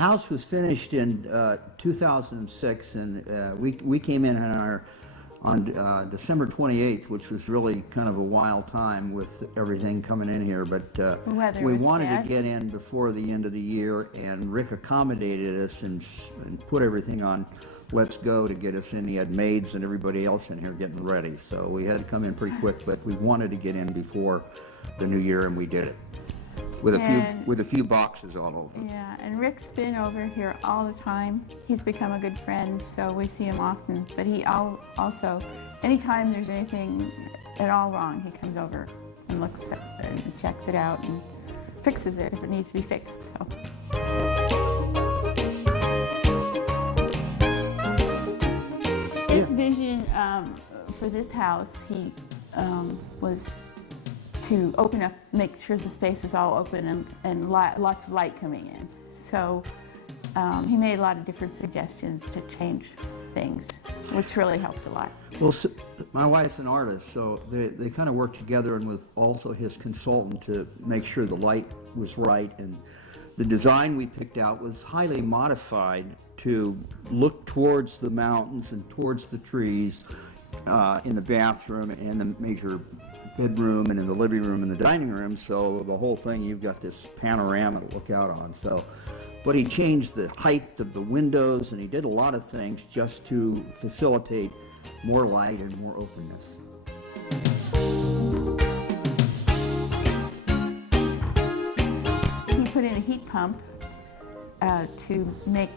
house was finished in 2006, and we came in on December 28th, which was really kind of a wild time with everything coming in here. But we wanted to get in before the end of the year, and Rick accommodated us and put everything on Let's Go to get us in. He had maids and everybody else in here getting ready, so we had to come in pretty quick. But we wanted to get in before the new year, and we did it. With a few boxes all over. Yeah, and Rick's been over here all the time. He's become a good friend, so we see him often. But he also, anytime there's anything at all wrong, he comes over and looks at it and checks it out and fixes it if it needs to be fixed. So. His vision for this house, he was to open up, make sure the space is all open and lots of light coming in. So he made a lot of different suggestions to change things, which really helped a lot. Well, my wife's an artist, so they kind of worked together, and with also his consultant, to make sure the light was right. And the design we picked out was highly modified to look towards the mountains and towards the trees in the bathroom and the major bedroom and in the living room and the dining room, so the whole thing, you've got this panorama to look out on. So, but he changed the height of the windows, and he did a lot of things just to facilitate more light and more openness. He put in a heat pump to make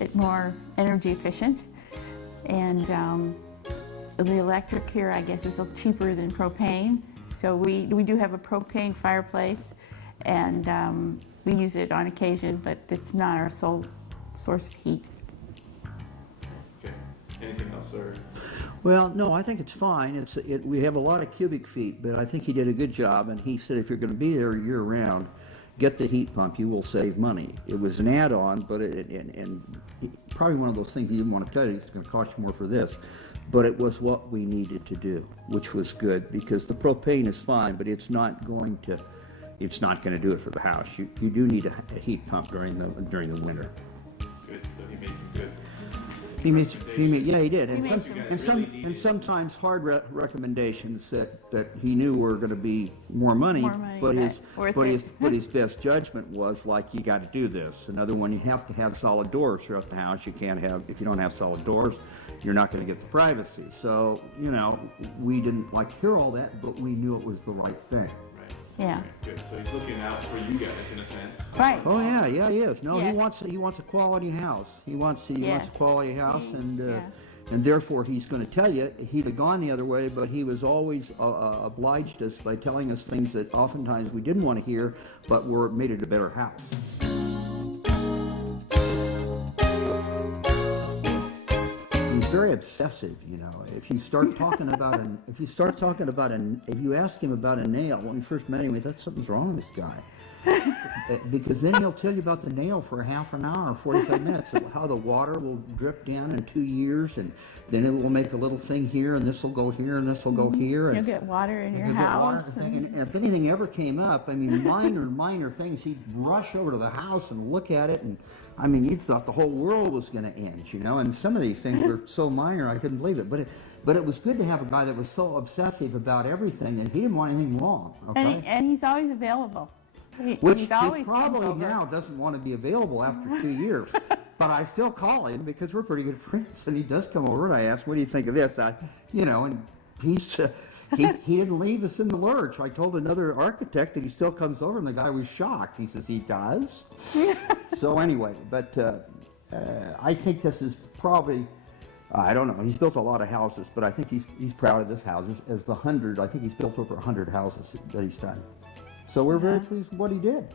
it more energy efficient, and the electric here, I guess, is a little cheaper than propane. So we do have a propane fireplace, and we use it on occasion, but it's not our sole source of heat. Okay. Anything else, sir? Well, no, I think it's fine. We have a lot of cubic feet, but I think he did a good job. And he said, if you're going to be there year-round, get the heat pump. You will save money. It was an add-on, but probably one of those things you didn't want to tell you. It's going to cost you more for this. But it was what we needed to do, which was good, because the propane is fine, but it's not going to do it for the house. You do need a heat pump during the winter. Good. So he made some good. Yeah, he did, and sometimes hard recommendations that he knew were going to be more money, but his best judgment was, like, you got to do this. Another one, you have to have solid doors throughout the house. You can't have, if you don't have solid doors, you're not going to get the privacy. So, we didn't like to hear all that, but we knew it was the right thing. Yeah. Okay, good. So he's looking out for you guys in a sense. Right. Oh yeah, he is. No, yes. he wants a quality house. He wants a quality house, and therefore he's going to tell you. He'd have gone the other way, but he was always obliged us by telling us things that oftentimes we didn't want to hear, but made it a better house. He's very obsessive, If you start talking about if you ask him about a nail, when we first met him, we thought something's wrong with this guy. Because then he'll tell you about the nail for half an hour, 45 minutes, how the water will drip down in 2 years, and then it will make a little thing here, and this will go here, and this will go here. And you'll get water in your house. And if anything ever came up, minor things, he'd rush over to the house and look at it, and you thought the whole world was going to end, And some of these things were so minor, I couldn't believe it. But it was good to have a guy that was so obsessive about everything, and he didn't want anything wrong. Okay? And he's always available. Which he probably now doesn't want to be available after 2 years. But I still call him because we're pretty good friends, and he does come over, and I ask, what do you think of this? And he's... he didn't leave us in the lurch. I told another architect that he still comes over, and the guy was shocked. He says, he does? So anyway, but I think this is probably, I don't know, he's built a lot of houses, but I think he's proud of this house. As the 100, I think he's built over 100 houses that he's done. So we're very pleased with what he did.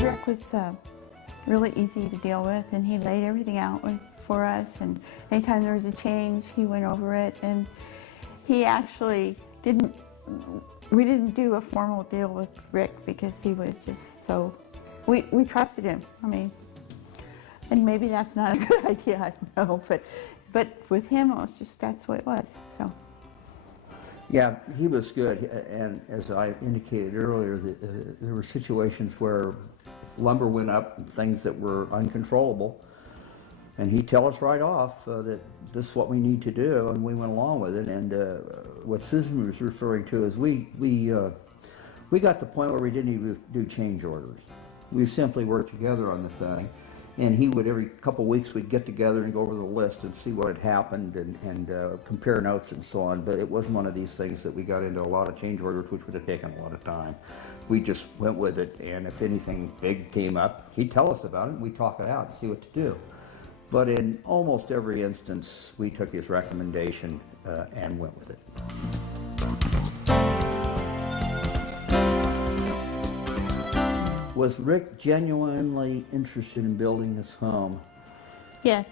Rick was really easy to deal with, and he laid everything out for us, and anytime there was a change, he went over it, and he actually we didn't do a formal deal with Rick because he was just so, we trusted him. And maybe that's not a good idea, I don't know, but with him, it was just, that's what it was, so. Yeah, he was good, and as I indicated earlier, there were situations where lumber went up, and things that were uncontrollable, and he'd tell us right off that this is what we need to do, and we went along with it. And what Susan was referring to is we got to the point where we didn't even do change orders. We simply worked together on the thing. And he would, every couple of weeks, we'd get together and go over the list and see what had happened and compare notes and so on. But it wasn't one of these things that we got into a lot of change orders, which would have taken a lot of time. We just went with it, and if anything big came up, he'd tell us about it, and we'd talk it out and see what to do. But in almost every instance, we took his recommendation and went with it. Was Rick genuinely interested in building this home? Yes.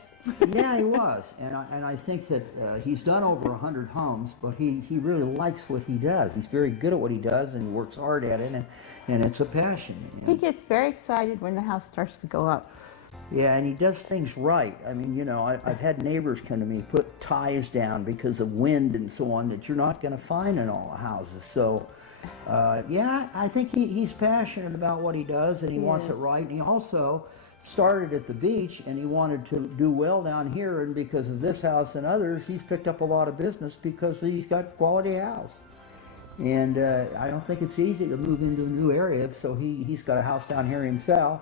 Yeah, he was, and I think that he's done over 100 homes, but he really likes what he does. He's very good at what he does, and he works hard at it, and it's a passion. He gets very excited when the house starts to go up. Yeah, and he does things right. I mean, you know, I've had neighbors come to me, put ties down because of wind and so on that you're not going to find in all the houses. So, yeah, I think he's passionate about what he does, and he wants it right. And he also started at the beach, and he wanted to do well down here, and because of this house and others, he's picked up a lot of business because he's got quality house. And I don't think it's easy to move into a new area, so he's got a house down here himself.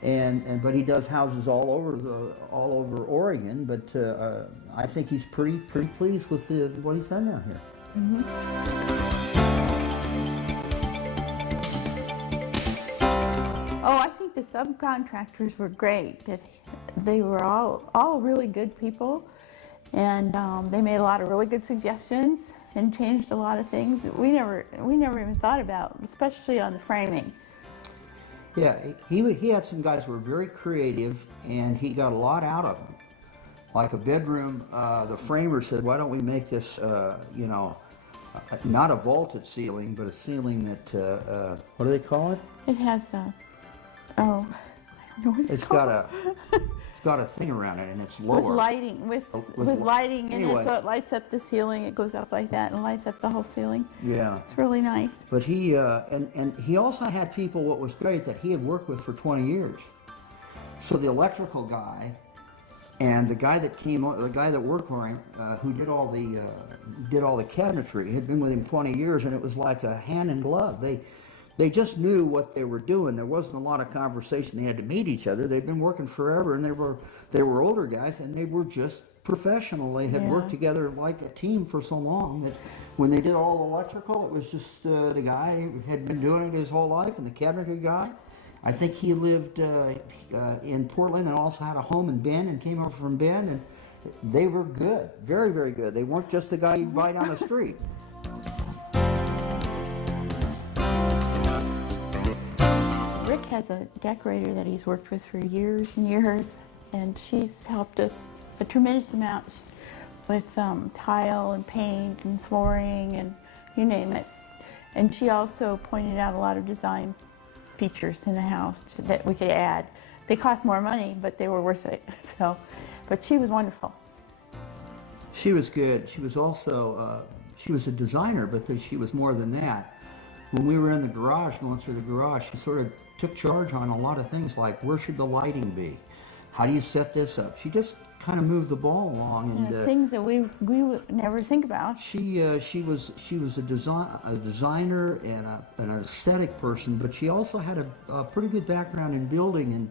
But he does houses all over Oregon. But I think he's pretty pleased with what he's done down here. Oh, I think the subcontractors were great. That they were all really good people, and they made a lot of really good suggestions and changed a lot of things that we never even thought about, especially on the framing. Yeah, he had some guys who were very creative, and he got a lot out of them. Like a bedroom, the framer said, why don't we make this, you know, not a vaulted ceiling, but a ceiling that, what do they call it? It has a, oh, I don't know what it's called. It's got a thing around it, and it's lower. With lighting, with lighting in anyway. it, so it lights up the ceiling. It goes up like that and lights up the whole ceiling. Yeah. It's really nice. But he, and he also had people, what was great, that he had worked with for 20 years. So the electrical guy and the guy that worked for him, who did all the cabinetry, had been with him 20 years, and it was like a hand in glove. They just knew what they were doing. There wasn't a lot of conversation. They had to meet each other. They'd been working forever, and they were older guys, and they were just professional. They had worked together like a team for so long that when they did all the electrical, it was just the guy who had been doing it his whole life, and the cabinetry guy. I think he lived in Portland and also had a home in Bend and came over from Bend, and they were good, very, very good. They weren't just the guy you buy down the street. Rick has a decorator that he's worked with for years and years, and she's helped us a tremendous amount with tile and paint and flooring and you name it. And she also pointed out a lot of design features in the house that we could add. They cost more money, but they were worth it. So, but she was wonderful. She was good. She was also, she was a designer, but she was more than that. When we were in the garage, going through the garage, she sort of took charge on a lot of things like where should the lighting be? How do you set this up? She just kind of moved the ball along. And things that we would never think about. She was a designer and an aesthetic person, but she also had a pretty good background in building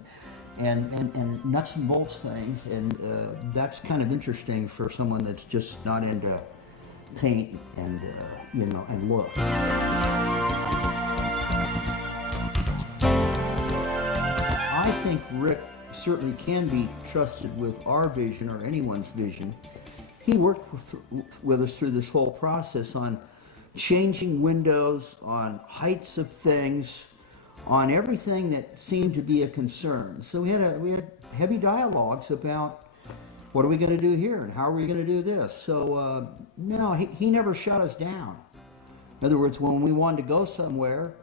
and nuts and bolts things, and that's kind of interesting for someone that's just not into paint and you know, and look. I think Rick certainly can be trusted with our vision or anyone's vision. He worked with us through this whole process on changing windows, on heights of things, on everything that seemed to be a concern. So we had heavy dialogues about what are we going to do here and how are we going to do this. So no, he never shut us down. In other words, when we wanted to go somewhere,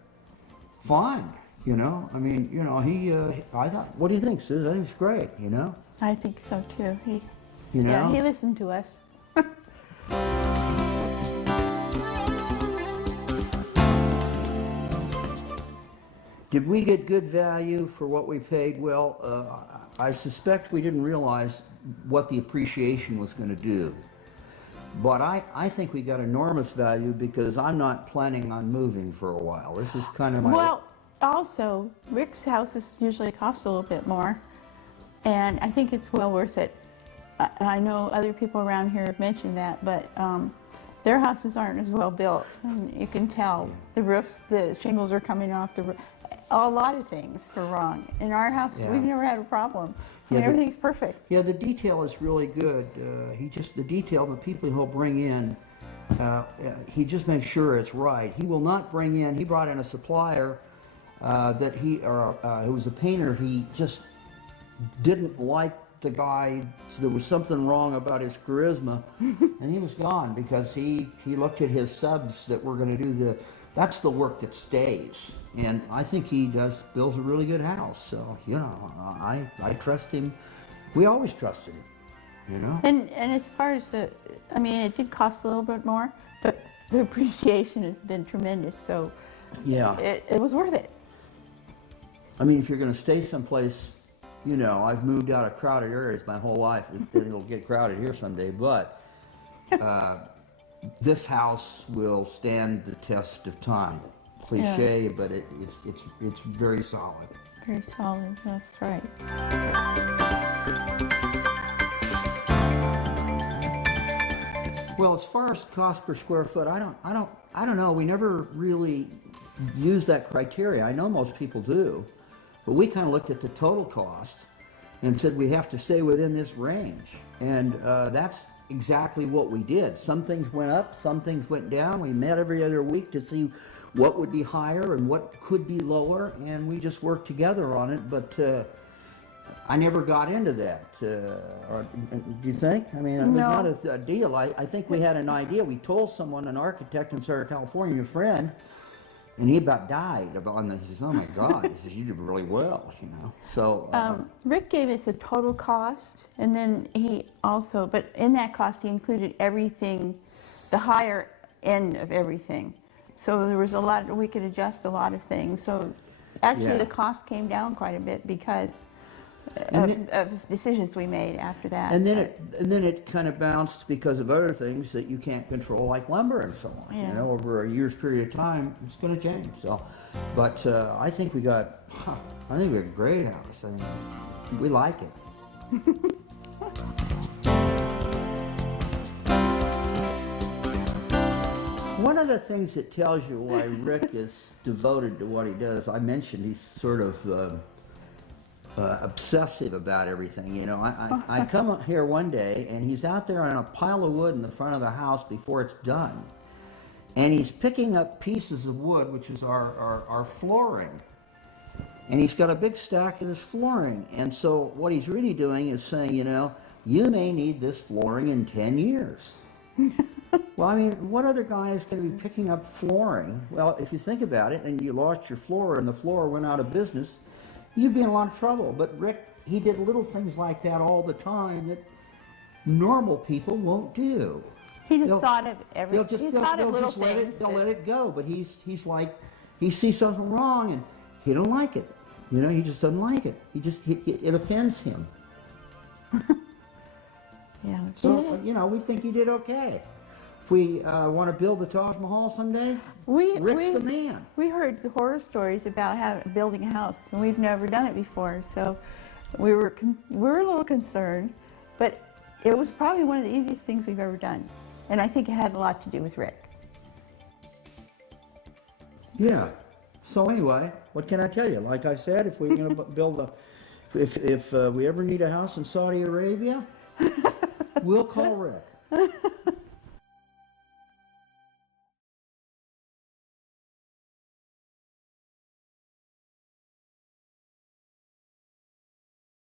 fine. You know, I mean, you know, I thought, what do you think, Susan? I think it's great, you know? I think so too. You know? Yeah, he listened to us. Did we get good value for what we paid? Well, I suspect we didn't realize what the appreciation was going to do. But I think we got enormous value because I'm not planning on moving for a while. This is kind of my... Well, also, Rick's houses usually cost a little bit more, and I think it's well worth it. I know other people around here have mentioned that, but their houses aren't as well built. And you can tell the roofs, the shingles are coming off the roof. A lot of things are wrong. In our house, we've never had a problem. I mean, everything's perfect. Yeah, the detail is really good. The detail, the people he'll bring in, he just makes sure it's right. He will not bring in, he brought in a supplier who was a painter. He just didn't like the guy. So there was something wrong about his charisma, and he was gone because he looked at his subs that were going to do that's the work that stays. And I think he builds a really good house. So, you know, I trust him. We always trust him, you know. And as far as I mean, it did cost a little bit more, but the appreciation has been tremendous. So yeah, it was worth it. I mean, if you're going to stay someplace, you know, I've moved out of crowded areas my whole life. It'll get crowded here someday, but this house will stand the test of time. Cliche, but it's very solid. Very solid. That's right. Well, as far as cost per square foot, I don't know. We never really use that criteria. I know most people do, but we kind of looked at the total cost and said we have to stay within this range, and that's exactly what we did. Some things went up, some things went down. We met every other week to see what would be higher and what could be lower, and we just worked together on it. But I never got into that. Or, do you think? I mean, it was not a deal. I think we had an idea. We told someone, an architect in Southern California, a friend, and he about died. He says, "Oh my God!" He says, "You did really well," you know. So Rick gave us a total cost, and then he also, but in that cost, he included everything, the higher end of everything. So there was a lot, we could adjust a lot of things. So actually the cost came down quite a bit because of decisions we made after that. And then it kind of bounced because of other things that you can't control, like lumber and so on. Yeah. You know, over a year's period of time, it's going to change. So, but I think we got a great house. I mean, we like it. One of the things that tells you why Rick is devoted to what he does, I mentioned he's sort of obsessive about everything. You know, I come up here one day and he's out there on a pile of wood in the front of the house before it's done. And he's picking up pieces of wood, which is our flooring. And he's got a big stack of this flooring. And so what he's really doing is saying, you know, you may need this flooring in 10 years. Well, I mean, what other guy is going to be picking up flooring? Well, if you think about it, and you lost your floor and the floor went out of business, you'd be in a lot of trouble. But Rick, he did little things like that all the time that normal people won't do. He just thought of everything. They'll let it go. But he's like, he sees something wrong and he don't like it. You know, he just doesn't like it. It offends him. Yeah. So, you know, we think he did okay. If we want to build the Taj Mahal someday, Rick's the man. We heard horror stories about building a house, and we've never done it before. So we were a little concerned, but it was probably one of the easiest things we've ever done. And I think it had a lot to do with Rick. Yeah. So anyway, what can I tell you? Like I said, if we're going to build if we ever need a house in Saudi Arabia, we'll call Rick.